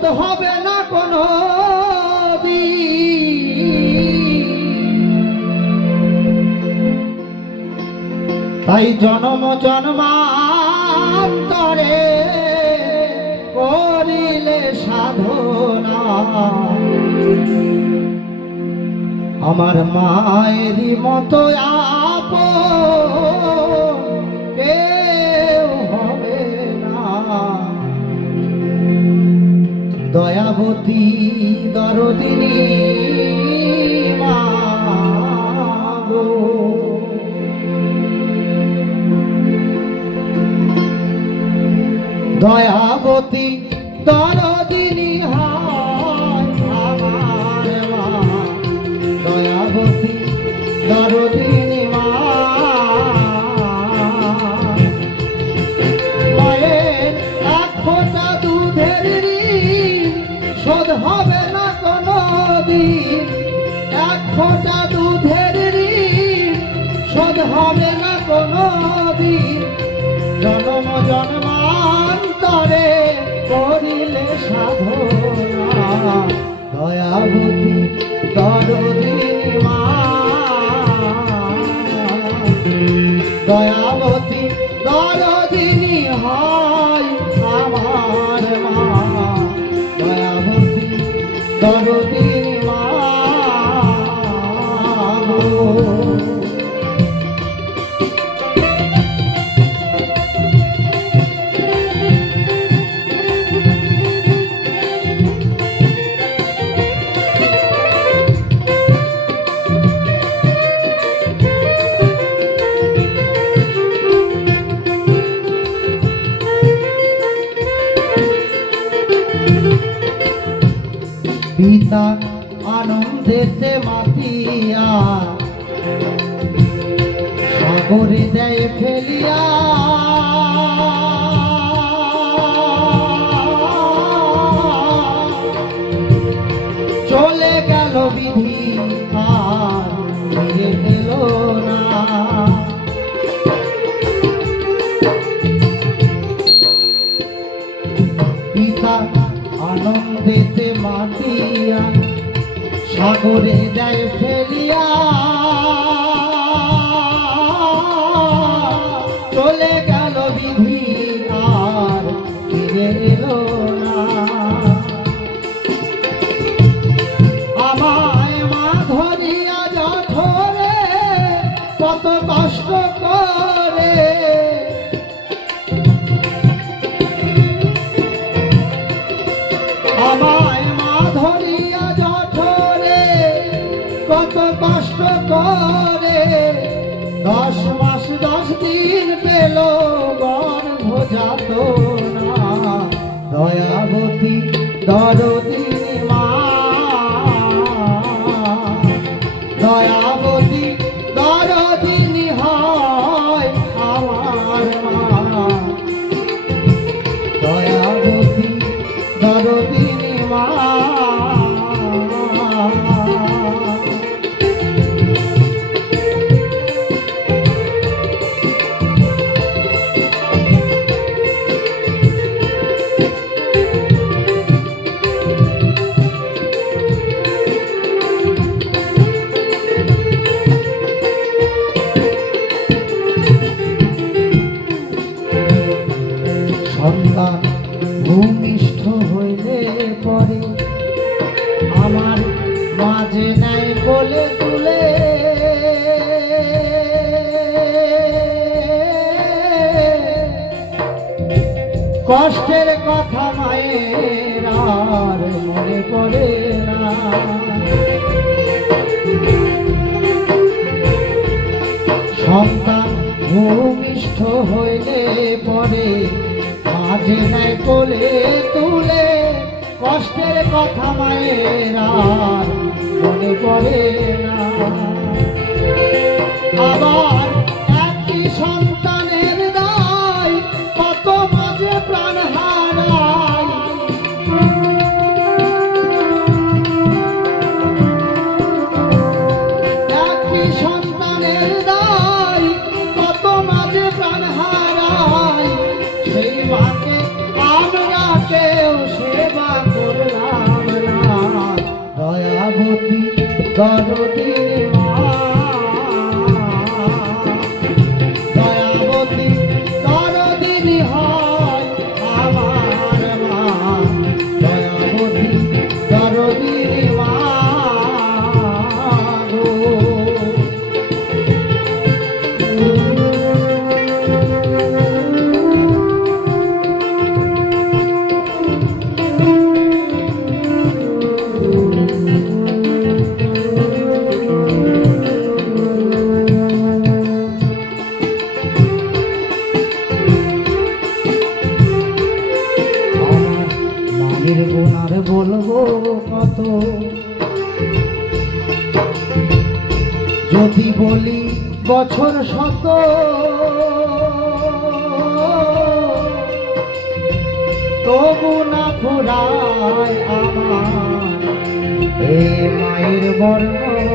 শোধ হবে না কোনো তাই জনম জন্মান্তরে করিলে সাধনা। আমার মায়েরই মতো আপ দয়াবতী দরদিনী। দয়াবতী দরদিনী দিন এক ফোঁটা দুধের ঋণ, শোধ হবে না কোনো দিন। জন্ম জন্মান্তরে করিলে সাধনা। দয়াবতী দরদিনী মা। দয়াবতী দরদিনী পিতা আনন্দেতে মাতিয়া। সাগরে দেয় ফেলিয়া। চলে গেল বিধি আর ফিরে সাগরে যায় ফেলিয়া করে দশ মাস দশ দিন পেল গর্ভ যাত না দয়াবতী দরদিনী মা দয়াবতী দরদিনী সন্তান, ভূমিষ্ঠ হইলে পরে আমার মাঝে নাই বলে তুলে। কষ্টের কথা মায়ের আর মনে পড়ে না। সন্তান, ভূমিষ্ঠ হইলে পরে মাঝে নাই কোলে তুলে কষ্টের কথা মায়ের মনে পড়ে না। আবার দরদিনী যদি বলি বছর শত তবু না ফুরায় আমার এ মায়ের বর্ণ